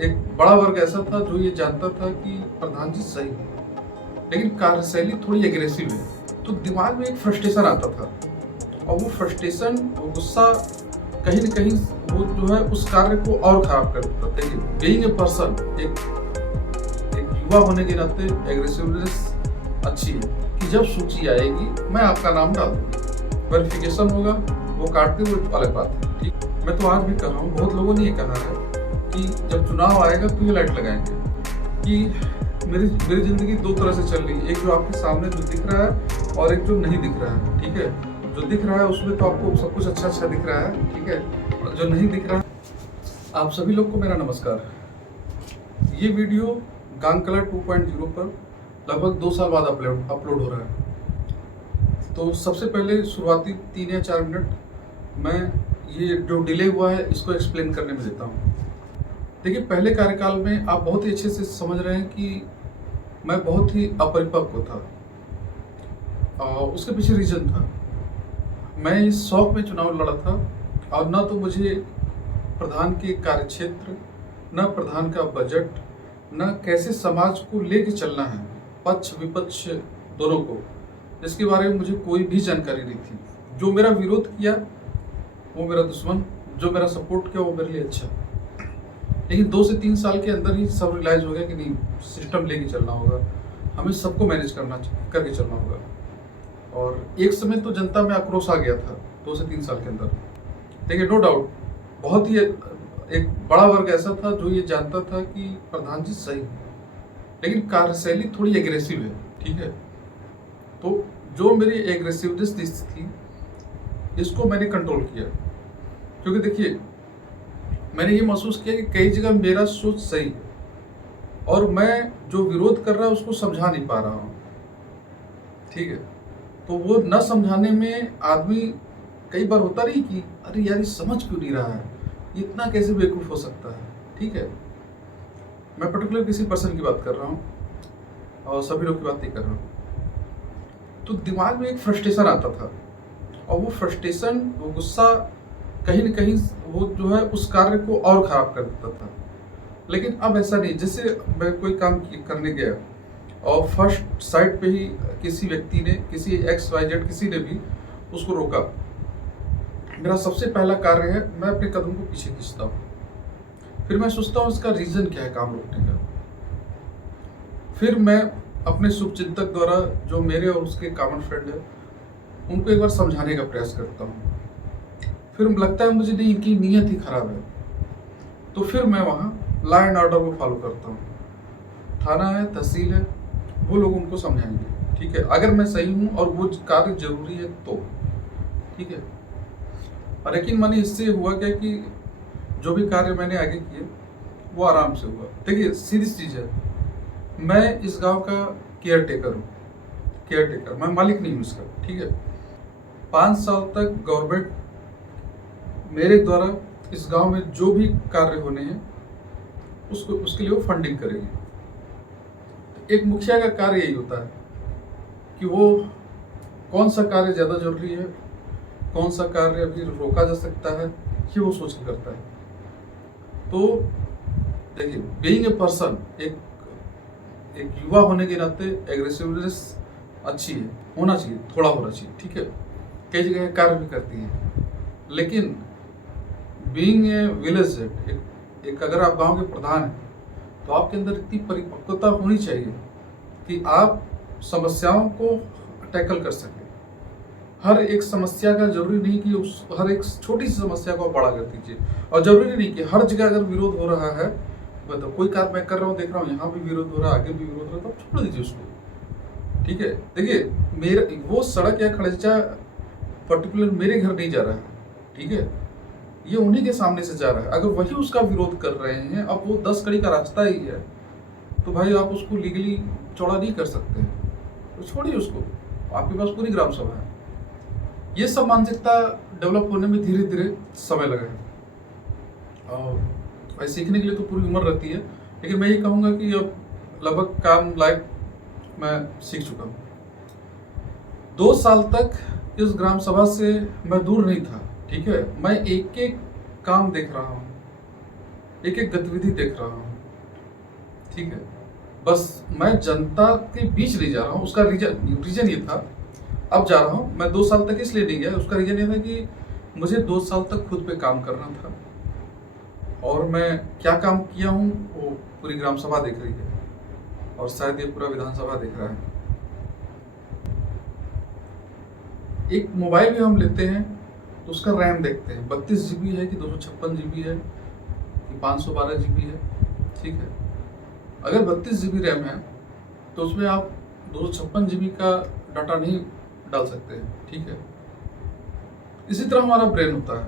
एक बड़ा वर्ग ऐसा था जो ये जानता था कि प्रधान जी सही है, लेकिन कार्यशैली थोड़ी एग्रेसिव है। तो दिमाग में एक फ्रस्ट्रेशन आता था, और वो फ्रस्ट्रेशन, वो गुस्सा कहीं न कहीं वो जो है उस कार्य को और खराब कर देता था। बीइंग ए पर्सन, एक युवा होने के नाते एग्रेसिवनेस अच्छी है कि जब सूची आएगी मैं आपका नाम डाल दूंगी, वेरिफिकेशन होगा, वो काट दे, वो अलग बात है। ठीक, मैं तो आज भी कर रहा हूँ, बहुत लोगों ने ये कहा है कि जब चुनाव आएगा तो ये लाइट लगाएंगे कि मेरी जिंदगी दो तरह से चल रही है, एक जो आपके सामने जो दिख रहा है और एक जो नहीं दिख रहा है। ठीक है, जो दिख रहा है उसमें तो आपको सब कुछ अच्छा अच्छा दिख रहा है, ठीक है, और जो नहीं दिख रहा है। आप सभी लोग को मेरा नमस्कार। ये वीडियो गांगकला 2.0 पर लगभग 2 साल बाद अपलोड हो रहा है। तो सबसे पहले शुरुआती 3 या 4 मिनट मैं ये जो डिले हुआ है इसको एक्सप्लेन करने में देता हूँ। देखिए, पहले कार्यकाल में आप बहुत ही अच्छे से समझ रहे हैं कि मैं बहुत ही अपरिपक्व था, और उसके पीछे रीजन था। मैं इस शौक में चुनाव लड़ा था, और न तो मुझे प्रधान के कार्यक्षेत्र, न प्रधान का बजट, न कैसे समाज को लेके चलना है, पक्ष विपक्ष दोनों को, इसके बारे में मुझे कोई भी जानकारी नहीं थी। जो मेरा विरोध किया वो मेरा दुश्मन, जो मेरा सपोर्ट किया वो मेरे लिए अच्छा। लेकिन 2 से 3 साल के अंदर ही सब रियलाइज हो गया कि नहीं, सिस्टम लेके चलना होगा, हमें सबको मैनेज करके चलना होगा। और एक समय तो जनता में आक्रोश आ गया था 2 से 3 साल के अंदर। देखिए, नो डाउट बहुत ही एक बड़ा वर्ग ऐसा था जो ये जानता था कि प्रधान जी सही है, लेकिन कार्यशैली थोड़ी एग्रेसिव है। ठीक है, तो जो मेरी एग्रेसिवनेस थी इसको मैंने कंट्रोल किया, क्योंकि देखिए मैंने ये महसूस किया कि कई जगह मेरा सोच सही है और मैं जो विरोध कर रहा हूँ उसको समझा नहीं पा रहा हूँ। ठीक है, तो वो न समझाने में आदमी कई बार होता नहीं कि अरे यार ये समझ क्यों नहीं रहा है, इतना कैसे बेवकूफ़ हो सकता है। ठीक है, मैं पर्टिकुलर किसी पर्सन की बात कर रहा हूँ और सभी लोग की बात नहीं कर रहा हूँ। तो दिमाग में एक फ्रस्ट्रेशन आता था, और वो फ्रस्ट्रेशन, वो गुस्सा कहीं न कहीं वो जो है उस कार्य को और खराब कर देता था। लेकिन अब ऐसा नहीं। जैसे मैं कोई काम करने गया और फर्स्ट साइट पे ही किसी व्यक्ति ने, किसी XYZ किसी ने भी उसको रोका, मेरा सबसे पहला कार्य है मैं अपने कदम को पीछे खींचता हूँ। फिर मैं सोचता हूँ इसका रीज़न क्या है काम रोकने का। फिर मैं अपने शुभचिंतक द्वारा, जो मेरे और उसके कॉमन फ्रेंड है, उनको एक बार समझाने का प्रयास करता हूँ। फिर लगता है मुझे नहीं, इनकी नीयत ही खराब है, तो फिर मैं वहाँ लॉ एंड ऑर्डर को फॉलो करता हूँ। थाना है, तहसील है, वो लोग उनको समझाएंगे। ठीक है, अगर मैं सही हूँ और वो कार्य जरूरी है तो ठीक है। और यकीन मानिए इससे हुआ क्या कि जो भी कार्य मैंने आगे किए वो आराम से हुआ। देखिए, सीधी चीज़ है, मैं इस गांव का केयर टेकर हूँ, मैं मालिक नहीं हूँ इसका। ठीक है, 5 साल तक गवर्नमेंट मेरे द्वारा इस गांव में जो भी कार्य होने हैं उसके लिए वो फंडिंग करेगी। तो एक मुखिया का कार्य यही होता है कि वो कौन सा कार्य ज़्यादा जरूरी है, कौन सा कार्य अभी रोका जा सकता है, ये वो सोच के करता है। तो देखिए, बीइंग ए पर्सन, एक युवा होने के नाते एग्रेसिवनेस अच्छी है, होना चाहिए, थोड़ा होना चाहिए। ठीक है, कई जगह कार्य भी करती है, लेकिन बीइंग ए विलेज एक अगर आप गांव के प्रधान हैं तो आपके अंदर इतनी परिपक्वता होनी चाहिए कि आप समस्याओं को टैकल कर सकें। हर एक समस्या का जरूरी नहीं कि हर एक छोटी सी समस्या को आप बड़ा कर दीजिए, और जरूरी नहीं कि हर जगह अगर विरोध हो रहा है, मतलब कोई कार्य मैं कर रहा हूँ, देख रहा हूँ यहाँ भी विरोध हो रहा है, आगे भी विरोध हो रहा है, तो आप छोड़ दीजिए उसको। ठीक है, देखिए मेरा वो सड़क या खड़ंजा पर्टिकुलर मेरे घर नहीं जा रहा है। ठीक है, ये उन्हीं के सामने से जा रहा है। अगर वही उसका विरोध कर रहे हैं, अब वो 10 कड़ी का रास्ता ही है, तो भाई आप उसको लीगली चौड़ा नहीं कर सकते, तो छोड़िए उसको, आपके पास पूरी ग्राम सभा है। ये सब मानसिकता डेवलप होने में धीरे धीरे समय लगा है, और भाई सीखने के लिए तो पूरी उम्र रहती है, लेकिन मैं ये कहूँगा कि अब लगभग काम लायक मैं सीख चुका हूँ। 2 साल तक इस ग्राम सभा से मैं दूर नहीं था। ठीक है, मैं एक एक काम देख रहा हूँ, एक एक गतिविधि देख रहा हूँ, ठीक है। बस मैं जनता के बीच नहीं जा रहा हूँ, उसका रीजन ये था। अब जा रहा हूँ मैं, 2 साल तक इसलिए नहीं गया, उसका रीजन ये था कि मुझे 2 साल तक खुद पे काम करना था। और मैं क्या काम किया हूँ वो पूरी ग्राम सभा देख रही है, और शायद ये पूरा विधानसभा देख रहा है। एक मोबाइल भी हम लेते हैं तो उसका रैम देखते हैं, 32 GB है कि 256 GB है कि 512 GB है, ठीक है। अगर 32 GB रैम है तो उसमें आप 256 GB का डाटा नहीं डाल सकते हैं, ठीक है। इसी तरह हमारा ब्रेन होता है,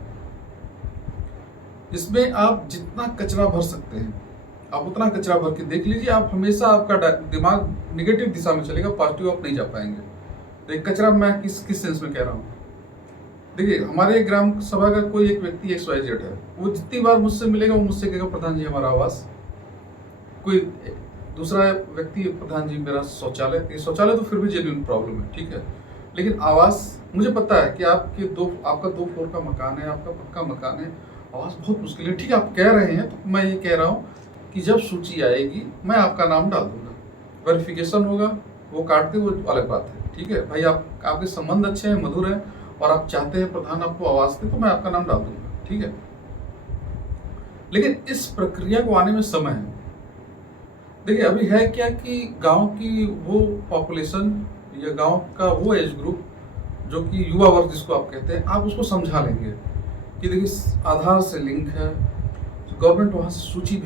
इसमें आप जितना कचरा भर सकते हैं आप उतना कचरा भर के देख लीजिए। आप हमेशा आपका दिमाग निगेटिव दिशा में चलेगा, पॉजिटिव आप नहीं जा पाएंगे। तो एक कचरा मैं किस सेंस में कह रहा हूँ, देखिए हमारे ग्राम सभा का कोई एक व्यक्ति XYZ है, वो जितनी बार मुझसे मिलेगा वो मुझसे कहेगा प्रधान जी हमारा आवास। कोई दूसरा व्यक्ति प्रधान जी मेरा शौचालय, ये शौचालय तो फिर भी जेन्युइन प्रॉब्लम है, ठीक है। लेकिन आवास, मुझे पता है कि आपका 2 फ्लोर का मकान है, आपका पक्का मकान है, आवास बहुत मुश्किल है, ठीक है। आप कह रहे हैं तो मैं ये कह रहा हूँ कि जब सूची आएगी मैं आपका नाम डाल दूंगा, वेरिफिकेशन होगा, वो काट दे वो अलग बात है, ठीक है भाई। आपके संबंध अच्छे हैं, मधुर हैं, और आप चाहते हैं प्रधान आपको आवास दे, तो मैं आपका नाम डाल दूंगा, ठीक है। लेकिन इस प्रक्रिया को आने में समय है। देखिए अभी है क्या कि गांव की वो पॉपुलेशन या गांव का वो एज ग्रुप जो कि युवा वर्ग जिसको आप कहते हैं, आप उसको समझा लेंगे कि देखिए आधार से लिंक है, गवर्नमेंट वहाँ से सूची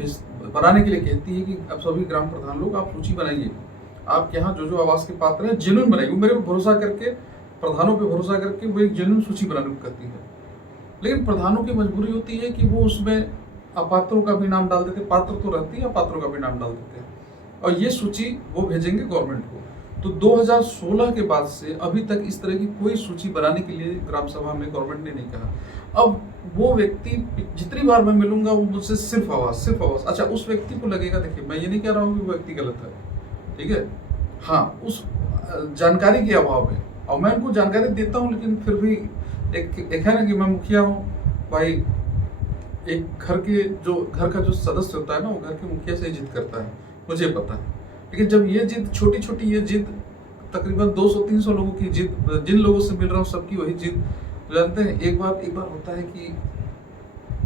बनाने के लिए कहती है कि अब सभी ग्राम प्रधान लोग आप सूची बनाइए, आप यहाँ जो आवास के पात्र हैं जेन्युइन बनाइए। वो मेरे पे भरोसा करके, प्रधानों पे भरोसा करके वो एक जेन्युइन सूची बनाने को कहती है। लेकिन प्रधानों की मजबूरी होती है कि वो उसमें अपात्रों का भी नाम डाल देते, पात्र तो रहती है, अपात्रों का भी नाम डाल देते हैं, और ये सूची वो भेजेंगे गवर्नमेंट को। तो 2016 के बाद से अभी तक इस तरह की कोई सूची बनाने के लिए ग्राम सभा में गवर्नमेंट ने नहीं कहा। अब वो व्यक्ति जितनी बार मैं मिलूंगा वो मुझसे सिर्फ आवास। अच्छा, उस व्यक्ति को लगेगा, देखिए मैं ये नहीं कह रहा हूँ कि वो व्यक्ति गलत है, ठीक है, हाँ उस जानकारी के अभाव में, और मैं उनको जानकारी देता हूँ, लेकिन फिर भी एक है ना कि मैं मुखिया हूँ भाई, एक घर का जो सदस्य होता है ना, वो घर के मुखिया से जिद करता है, मुझे पता है। लेकिन जब ये जिद छोटी ये जिद तकरीबन 200-300 लोगों की जिद, जिन लोगों से मिल रहा हूँ सबकी वही जिद, जानते हैं एक बार होता है कि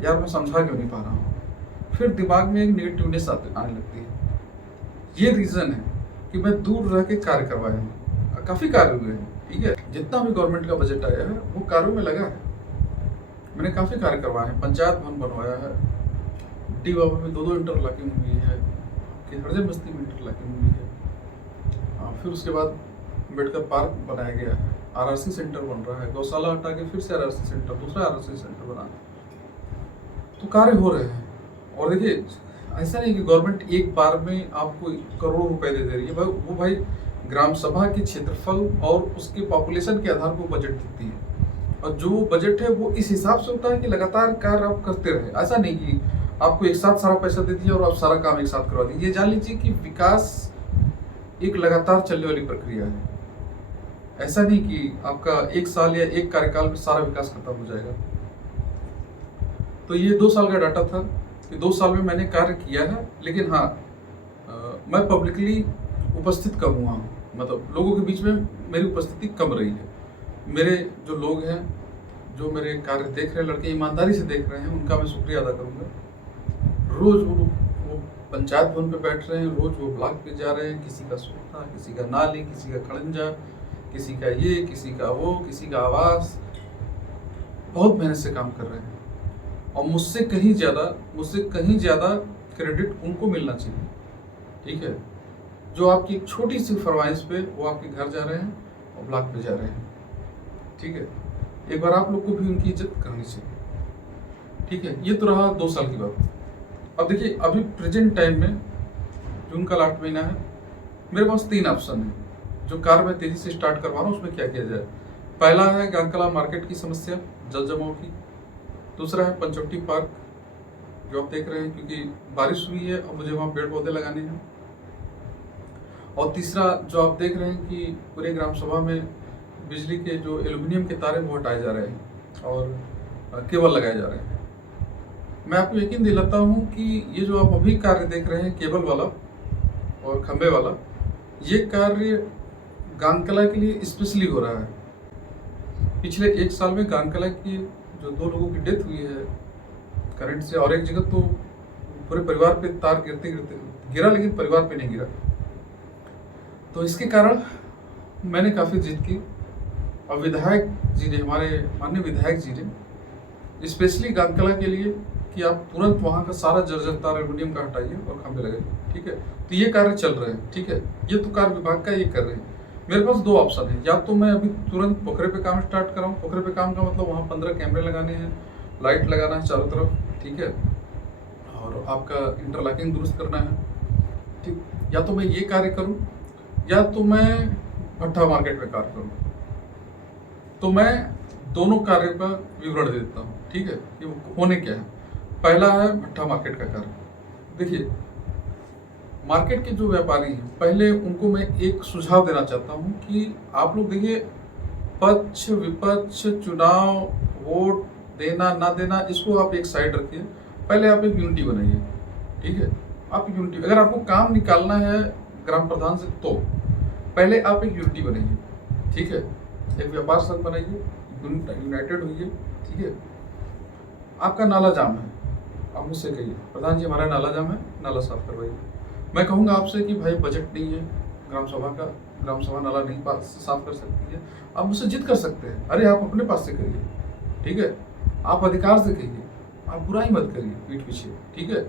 यार मैं समझा क्यों नहीं पा रहा हूँ, फिर दिमाग में एक नेगेटिवनेस आने लगती है। ये रीजन है कि मैं दूर रह के कार्य करवाया हूँ, काफी कार्य हुए हैं, ठीक है। जितना भी गवर्नमेंट का बजट आया है वो कार्यों में लगा है, मैंने काफी कार्य करवाए हैं, पंचायत भवन बनवाया है, डी बाबा में 2 इंटरलॉकिंग हुई है, कि हरजन बस्ती में इंटरलॉकिंग हुई है, फिर उसके बाद अम्बेडकर पार्क बनाया गया है, RRC सेंटर बन रहा है, गौशाला हटा के फिर से RRC सेंटर, दूसरा RRC सेंटर बना, तो कार्य हो रहे हैं। और देखिए ऐसा नहीं कि गवर्नमेंट एक बार में आपको करोड़ों रुपए दे रही है, वो भाई ग्राम सभा के क्षेत्रफल और उसके पॉपुलेशन के आधार पर बजट देती है, और जो बजट है वो इस हिसाब से होता है कि लगातार कार्य आप करते रहे। ऐसा नहीं कि आपको एक साथ सारा पैसा दे दिया और आप सारा काम एक साथ करवा दीजिए। ये जान लीजिए कि विकास एक लगातार चलने वाली प्रक्रिया है, ऐसा नहीं कि आपका 1 साल या एक कार्यकाल में सारा विकास खत्म हो जाएगा। तो ये 2 साल का डाटा था कि 2 साल में मैंने कार्य किया है, लेकिन हाँ मैं पब्लिकली उपस्थित कम हुआ हूँ, मतलब लोगों के बीच में मेरी उपस्थिति कम रही है। मेरे जो लोग हैं, जो मेरे कार्य देख रहे हैं, लड़के ईमानदारी से देख रहे हैं, उनका मैं शुक्रिया अदा करूँगा। रोज वो पंचायत भवन पे बैठ रहे हैं, रोज वो ब्लॉक पे जा रहे हैं, किसी का सूखा, किसी का नाली, किसी का खड़ंजा, किसी का ये, किसी का वो, किसी का आवास, बहुत मेहनत से काम कर रहे हैं, और मुझसे कहीं ज्यादा क्रेडिट उनको मिलना चाहिए, ठीक है, जो आपकी एक छोटी सी फरमाइश पे वो आपके घर जा रहे हैं और ब्लॉक पे जा रहे हैं, ठीक है। एक बार आप लोग को भी उनकी इज्जत करनी चाहिए, ठीक है। ये तो रहा 2 साल की बात। अब देखिए अभी प्रेजेंट टाइम में जून का लास्ट महीना है, मेरे पास 3 ऑप्शन है जो कार्य मैं तेजी से स्टार्ट करवा रहा हूँ, उसमें क्या किया जाए। पहला है गांकला मार्केट की समस्या, जल जमाव की। दूसरा है पंचवटी पार्क जो आप देख रहे हैं, क्योंकि बारिश हुई है और मुझे वहाँ पेड़ पौधे लगाने हैं। और तीसरा जो आप देख रहे हैं कि पूरे ग्राम सभा में बिजली के जो एल्यूमिनियम के तारे वो हटाए जा रहे हैं और केबल लगाए जा रहे हैं। मैं आपको यकीन दिलाता हूँ कि ये जो आप अभी कार्य देख रहे हैं केबल वाला और खंबे वाला, ये कार्य गानकला के लिए स्पेशली हो रहा है। पिछले 1 साल में गानकला की जो 2 लोगों की डेथ हुई है करंट से, और एक जगह तो पूरे परिवार पे तार गिरते गिरते गिरा, लेकिन परिवार पे नहीं गिरा। तो इसके कारण मैंने काफ़ी जिद की, और विधायक जी ने, हमारे माननीय विधायक जी ने स्पेशली गानकला के लिए कि आप तुरंत वहाँ का सारा जर्जर तार एल्युमिनियम का हटाइए और खंभे लगाइए, ठीक है। तो ये कार्य चल रहे हैं, ठीक है। ये तो कार्य विभाग का ये कर रहे हैं। मेरे पास 2 ऑप्शन है, या तो मैं अभी तुरंत पोखरे पे काम स्टार्ट कराऊँ। पोखरे पे काम का मतलब वहाँ 15 कैमरे लगाने हैं, लाइट लगाना है चारों तरफ, ठीक है, और आपका इंटरलॉकिंग दुरुस्त करना है, ठीक। या तो मैं ये कार्य करूँ, या तो मैं भट्ठा मार्केट में कार्य करूँ। तो मैं दोनों कार्य का विवरण दे देता हूँ, ठीक है, कि होने क्या है। पहला है भट्ठा मार्केट का कार्य। देखिए, मार्केट के जो व्यापारी हैं, पहले उनको मैं एक सुझाव देना चाहता हूँ कि आप लोग देखिए, पक्ष विपक्ष, चुनाव, वोट देना ना देना, इसको आप एक साइड रखिए। पहले आप एक यूनिटी बनाइए, ठीक है। आप यूनिटी, अगर आपको काम निकालना है ग्राम प्रधान से, तो पहले आप एक यूनिटी बनाइए, ठीक है। एक व्यापार संघ बनाइए, यूनाइटेड होइए, ठीक है। आपका नाला जाम है, आप मुझसे कहिए प्रधान जी हमारा नाला जाम है, नाला साफ करवाइए। मैं कहूँगा आपसे कि भाई बजट नहीं है ग्राम सभा का, ग्राम सभा नाला नहीं साफ कर सकती है। आप मुझसे जिद कर सकते हैं, अरे आप अपने पास से करिए, ठीक है। आप अधिकार से कहिए, आप बुराई मत करिए पीठ पीछे, ठीक है।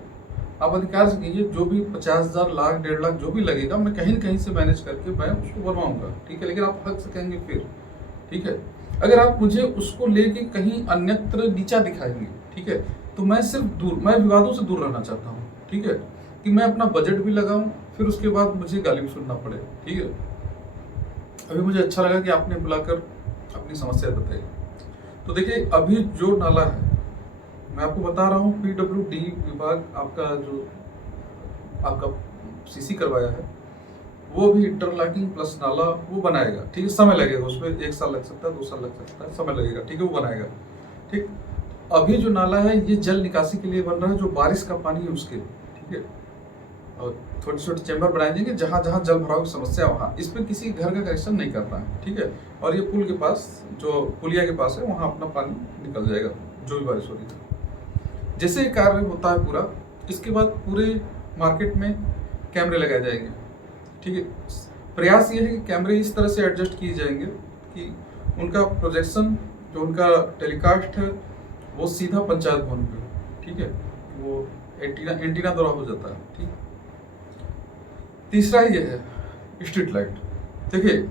आप अधिकार से कहिए, जो भी 50,000, लाख, 1.5 लाख जो भी लगेगा, मैं कहीं न कहीं से मैनेज करके मैं उसको बनवाऊंगा, ठीक है। लेकिन आप हक से कहेंगे फिर, ठीक है। अगर आप मुझे उसको लेके कहीं अन्यत्र नीचा दिखाएंगे, ठीक है, तो मैं विवादों से दूर रहना चाहता हूँ, ठीक है, कि मैं अपना बजट भी लगाऊं, फिर उसके बाद मुझे गाली भी सुनना पड़े, ठीक है। अभी मुझे अच्छा लगा कि आपने बुलाकर अपनी समस्या बताई। तो देखिए, अभी जो नाला है, मैं आपको बता रहा हूँ, PWD विभाग आपका जो आपका CC करवाया है, वो भी इंटरलॉकिंग प्लस नाला वो बनाएगा, ठीक है। समय लगेगा उसमें, 1 साल लग सकता है, 2 साल लग सकता है, समय लगेगा, ठीक है, वो बनाएगा, ठीक। अभी जो नाला है ये जल निकासी के लिए बन रहा है, जो बारिश का पानी है उसके, ठीक है। और छोटे छोटे चैम्बर बनाए जाएंगे, जहाँ जहाँ जल भराव की समस्या है वहाँ। इस पर किसी घर का कनेक्शन नहीं करना है, ठीक है। और ये पुल के पास, जो पुलिया के पास है, वहाँ अपना पानी निकल जाएगा जो भी बारिश हो रही है। जैसे ये कार्य होता है पूरा, इसके बाद पूरे मार्केट में कैमरे लगाए जाएंगे, ठीक है। प्रयास ये है कि कैमरे इस तरह से एडजस्ट किए जाएंगे कि उनका प्रोजेक्शन, जो उनका टेलीकास्ट है, वो सीधा पंचायत भवन पे, ठीक है, वो एंटीना द्वारा हो जाता है, ठीक। तीसरा ये है स्ट्रीट लाइट। देखिए,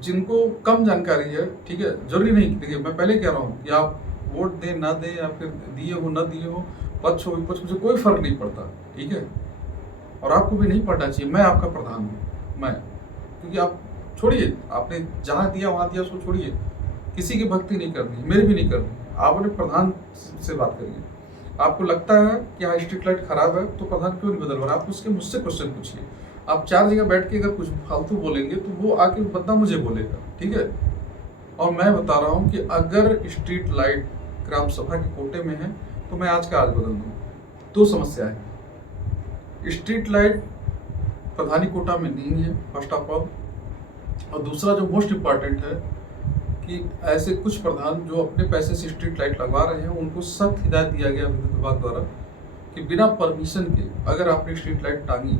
जिनको कम जानकारी है, ठीक है, जरूरी नहीं, देखिए मैं पहले कह रहा हूँ कि आप वोट दें ना दें, या फिर दिए हो ना दिए हो, पक्ष हो विपक्ष, मुझे कोई फर्क नहीं पड़ता, ठीक है। और आपको भी नहीं पड़ना चाहिए, मैं आपका प्रधान हूँ, मैं, क्योंकि आप छोड़िए, आपने जहाँ दिया वहाँ दिया, उसको छोड़िए। किसी की भक्ति नहीं करनी, मेरी भी नहीं करनी। आप अपने प्रधान से बात करिए। आपको लगता है कि हाँ स्ट्रीट लाइट खराब है, तो प्रधान क्यों नहीं बदल रहा, आप उसके मुझसे क्वेश्चन पूछिए। आप 4 जगह बैठ के अगर कुछ फालतू बोलेंगे, तो वो आके बदला मुझे बोलेगा, ठीक है। और मैं बता रहा हूँ कि अगर स्ट्रीट लाइट ग्राम सभा के कोटे में है, तो मैं आज का आज बदल दूँ। 2 समस्या है, स्ट्रीट लाइट प्रधानी कोटा में नहीं है, फर्स्ट ऑफ ऑल। और दूसरा जो मोस्ट इम्पॉर्टेंट है कि ऐसे कुछ प्रधान जो अपने पैसे से स्ट्रीट लाइट लगवा रहे हैं, उनको सख्त हिदायत दिया गया विद्युत विभाग द्वारा कि बिना परमिशन के अगर आपने स्ट्रीट लाइट टांगी,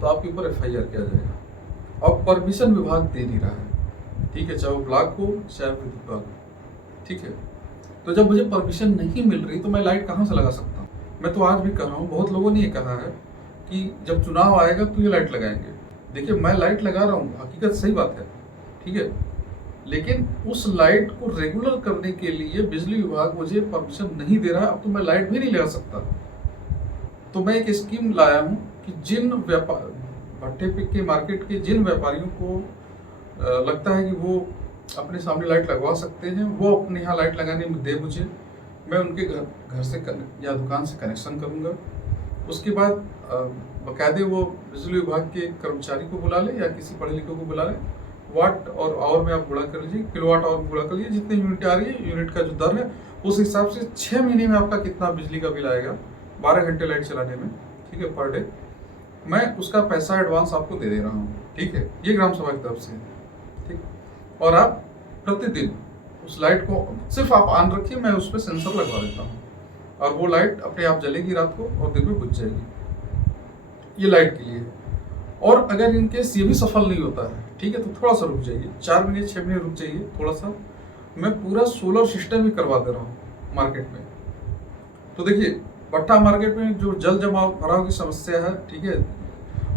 तो आपके ऊपर FIR किया जाएगा। और परमिशन विभाग दे नहीं रहा है, ठीक है, चाहे वो ब्लॉक हो चाहे विद्युत विभाग हो, ठीक है। तो जब मुझे परमिशन नहीं मिल रही, तो मैं लाइट कहाँ से लगा सकता हूँ। मैं तो आज भी कर रहा हूँ, बहुत लोगों ने ये कहा है कि जब चुनाव आएगा तो ये लाइट लगाएंगे। देखिए, मैं लाइट लगा रहा हूँ, हकीकत सही बात है, ठीक है, लेकिन उस लाइट को रेगुलर करने के लिए बिजली विभाग मुझे परमिशन नहीं दे रहा है। अब तो मैं लाइट भी नहीं लगा सकता। तो मैं एक स्कीम लाया हूँ कि जिन व्यापार भट्टे पे के मार्केट के जिन व्यापारियों को लगता है कि वो अपने सामने लाइट लगवा सकते हैं, वो अपने यहाँ लाइट लगाने में दे मुझे। मैं उनके घर से या दुकान से कनेक्शन करूँगा। उसके बाद बाकायदे वो बिजली विभाग के कर्मचारी को बुला ले या किसी पढ़े लिखे को बुला ले, वाट और आवर में आप गुणा कर लीजिए, किलोवाट आवर में गुणा कर लीजिए, जितनी यूनिट आ रही है, यूनिट का जो दर है उस हिसाब से 6 महीने में आपका कितना बिजली का बिल आएगा 12 घंटे लाइट चलाने में, ठीक है, पर डे। मैं उसका पैसा एडवांस आपको दे रहा हूँ, ठीक है, ये ग्राम सभा की तरफ से, ठीक। और आप प्रतिदिन उस लाइट को सिर्फ आप ऑन रखिए, मैं उस पर सेंसर लगवा देता हूँ और वो लाइट अपने आप जलेगी रात को और दिन में बुझ जाएगी। ये लाइट के लिए है। और अगर इनकेस ये भी सफल नहीं होता है, ठीक है, तो थोड़ा सा रुक जाइए, 4 महीने 6 महीने रुक जाइए थोड़ा सा, मैं पूरा सोलर सिस्टम भी करवा दे रहा हूँ मार्केट में। तो देखिए भट्टा मार्केट में जो जल जमाव भराव की समस्या है, ठीक है,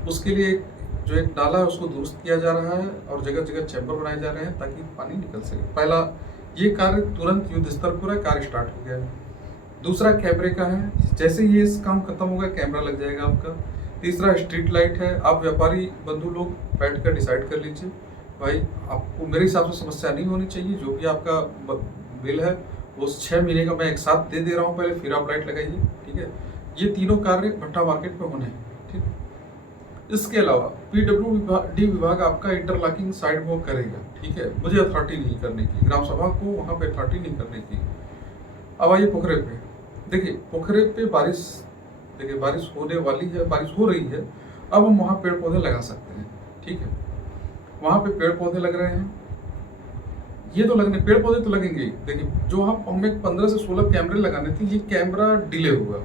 उसके लिए जो एक नाला है उसको दुरुस्त किया जा रहा है और जगह जगह चैम्बर बनाए जा रहे हैं ताकि पानी निकल सके। पहला ये कार्य तुरंत युद्ध स्तर पर है, कार्य स्टार्ट हो गया है। दूसरा कैमरे का है, जैसे ये इस काम खत्म होगा कैमरा लग जाएगा आपका। तीसरा स्ट्रीट लाइट है। आप व्यापारी बंधु लोग बैठ कर डिसाइड कर लीजिए, भाई आपको मेरे हिसाब से समस्या नहीं होनी चाहिए, जो भी आपका बिल है वो 6 महीने का मैं एक साथ दे रहा हूँ पहले, फिर आप लाइट लगाइए, ठीक है। ये तीनों कार्य भट्टा मार्केट में होने हैं, ठीक। इसके अलावा PWD विभाग आपका इंटरलॉकिंग साइड वो करेगा, ठीक है, मुझे अथॉरिटी नहीं करने की, ग्राम सभा को वहाँ पे अथॉरिटी नहीं करने की। अब आइए पोखरे पे, देखिए पोखरे पे बारिश होने वाली है, बारिश हो रही है, अब हम वहाँ पेड़ पौधे लगा सकते हैं, ठीक है। वहाँ पे पेड़ पौधे लग रहे हैं, ये तो लगने पेड़ पौधे तो लगेंगे। देखिए जो हमें 15 से 16 कैमरे लगाने थे, ये कैमरा डिले हुआ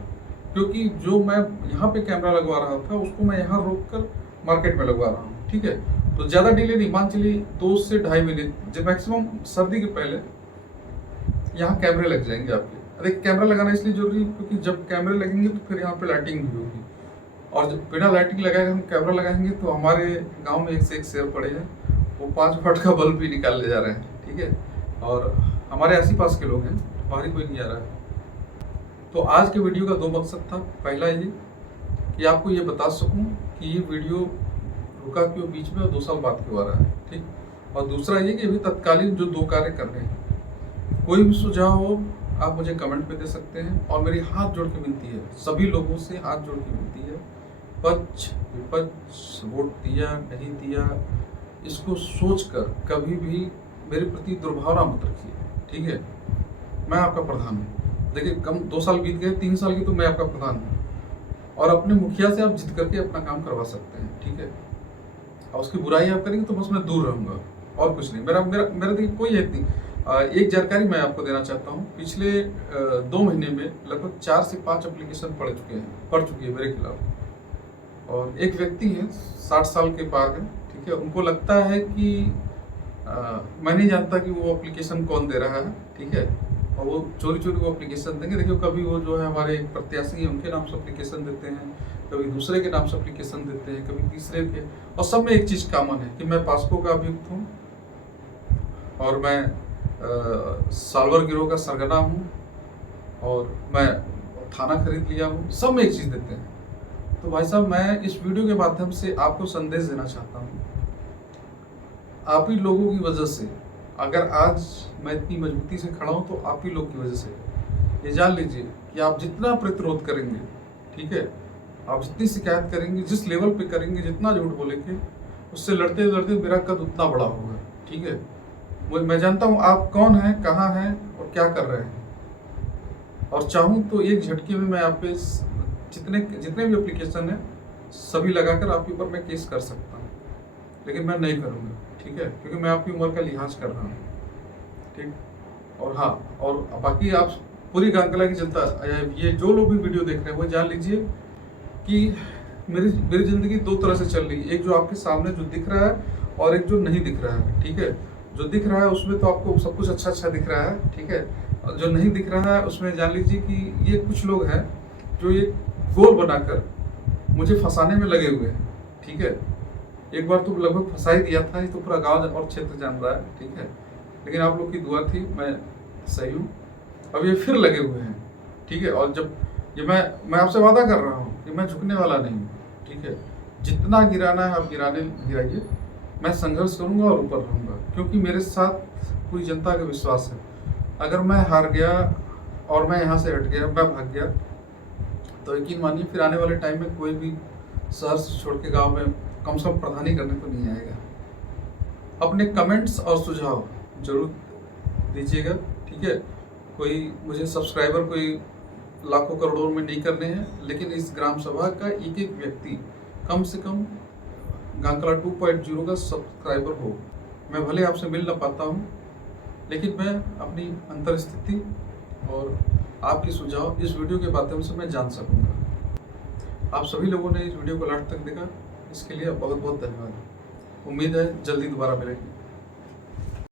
क्योंकि जो मैं यहाँ पे कैमरा लगवा रहा था उसको मैं यहाँ रोक कर मार्केट में लगवा रहा हूँ, ठीक है। तो ज़्यादा डिले नहीं, मान चलिए 2 से 2.5 महीने, जब मैक्सिमम सर्दी के पहले यहाँ कैमरे लग जाएंगे आपके। अरे कैमरा लगाना इसलिए जरूरी है क्योंकि जब कैमरे लगेंगे तो फिर यहाँ पे लाइटिंग भी होगी, और जब बिना लाइटिंग लगाए हम कैमरा लगाएंगे तो हमारे गांव में एक से एक शेर पड़े हैं, वो 5 वाट का बल्ब भी निकाल ले जा रहे हैं, ठीक है, और हमारे आस पास के लोग हैं, बाहरी कोई नहीं आ रहा है। तो आज के वीडियो का 2 मकसद था। पहला ये कि आपको ये बता सकूं कि ये वीडियो रुका क्यों बीच में और 2 साल बाद क्यों आ रहा है, ठीक। और दूसरा ये कि अभी तत्कालीन जो 2 कार्य कर रहे हैं, कोई भी सुझाव हो आप मुझे कमेंट पे दे सकते हैं। और मेरी हाथ जोड़ के विनती है, सभी लोगों से हाथ जोड़ के विनती है, पक्ष विपक्ष, वोट दिया नहीं दिया, इसको सोचकर कभी भी मेरे प्रति दुर्भावना मत रखिए, ठीक है। मैं आपका प्रधान हूँ, देखिए कम 2 साल बीत गए, 3 साल की तो मैं आपका प्रधान हूँ, और अपने मुखिया से आप जिद करके अपना काम करवा सकते हैं, ठीक है। और उसकी बुराई आप करेंगे तो बस मैं दूर रहूँगा और कुछ नहीं। मेरा मेरा मेरा देखिए कोई हेत नहीं। एक जानकारी मैं आपको देना चाहता हूँ, पिछले 2 महीने में लगभग 4 से 5 एप्लीकेशन पड़ चुकी है मेरे खिलाफ। और एक व्यक्ति है 60 साल के पार है, ठीक है, उनको लगता है कि मैं नहीं जानता कि वो एप्लीकेशन कौन दे रहा है, ठीक है, और वो चोरी चोरी वो एप्लीकेशन देंगे। देखिए कभी वो जो है हमारे प्रत्याशी हैं उनके नाम से एप्लीकेशन देते हैं, कभी दूसरे के नाम से एप्लीकेशन देते हैं, कभी तीसरे के, और सब में एक चीज़ कॉमन है कि मैं पास्को का अभियुक्त हूँ और मैं साल्वर गिरोह का सरगना हूँ और मैं थाना खरीद लिया हूँ, सब में एक चीज़ देते हैं। तो भाई साहब मैं इस वीडियो के माध्यम से आपको संदेश देना चाहता हूँ, आप ही लोगों की वजह से, अगर आज मैं इतनी मजबूती से खड़ा हूँ तो आप ही लोग की वजह से। ये जान लीजिए कि आप जितना प्रतिरोध करेंगे, ठीक है, आप जितनी शिकायत करेंगे, जिस लेवल पे करेंगे, जितना झूठ बोलेंगे, उससे लड़ते लड़ते मेरा कद उतना बड़ा होगा, ठीक है। मैं जानता हूँ आप कौन हैं, कहाँ हैं और क्या कर रहे हैं, और चाहूँ तो एक झटके में मैं आप पे जितने भी एप्लीकेशन है सभी लगाकर आपके ऊपर मैं केस कर सकता हूँ, लेकिन मैं नहीं करूँगा, ठीक है, क्योंकि मैं आपकी उम्र का लिहाज कर रहा हूँ, ठीक। और हाँ, और बाकी आप पूरी गांगला की जनता, ये जो लोग भी वीडियो देख रहे हैं वो जान लीजिए कि मेरी ज़िंदगी 2 तरह से चल रही है, एक जो आपके सामने जो दिख रहा है और एक जो नहीं दिख रहा है, ठीक है। जो दिख रहा है उसमें तो आपको सब कुछ अच्छा दिख रहा है, ठीक है, और जो नहीं दिख रहा है उसमें जान लीजिए कि ये कुछ लोग हैं जो ये गोल बनाकर मुझे फंसाने में लगे हुए हैं, ठीक है। एक बार तो लगभग फंसा ही दिया था, ये तो पूरा गांव और क्षेत्र जान रहा है, ठीक है, लेकिन आप लोग की दुआ थी, मैं सही हूँ। अब ये फिर लगे हुए हैं, ठीक है, और जब ये मैं आपसे वादा कर रहा हूँ कि मैं झुकने वाला नहीं हूँ, ठीक है। जितना गिराना है आप गिराइए, मैं संघर्ष करूंगा और ऊपर रहूंगा, क्योंकि मेरे साथ पूरी जनता का विश्वास है। अगर मैं हार गया और मैं यहाँ से हट गया, मैं भाग गया, तो यकीन मानिए फिर आने वाले टाइम में कोई भी शहर से छोड़ के गाँव में कम से कम प्रधानी करने को नहीं आएगा। अपने कमेंट्स और सुझाव जरूर दीजिएगा, ठीक है। कोई मुझे सब्सक्राइबर कोई लाखों करोड़ों में नहीं करने हैं, लेकिन इस ग्राम सभा का एक एक व्यक्ति कम से कम गांकला 2.0 का सब्सक्राइबर हो। मैं भले आपसे मिल ना पाता हूँ, लेकिन मैं अपनी अंतर स्थिति और आपके सुझाव इस वीडियो के माध्यम से मैं जान सकूंगा। आप सभी लोगों ने इस वीडियो को लास्ट तक देखा, इसके लिए बहुत बहुत धन्यवाद। उम्मीद है जल्दी दोबारा मिलेंगे।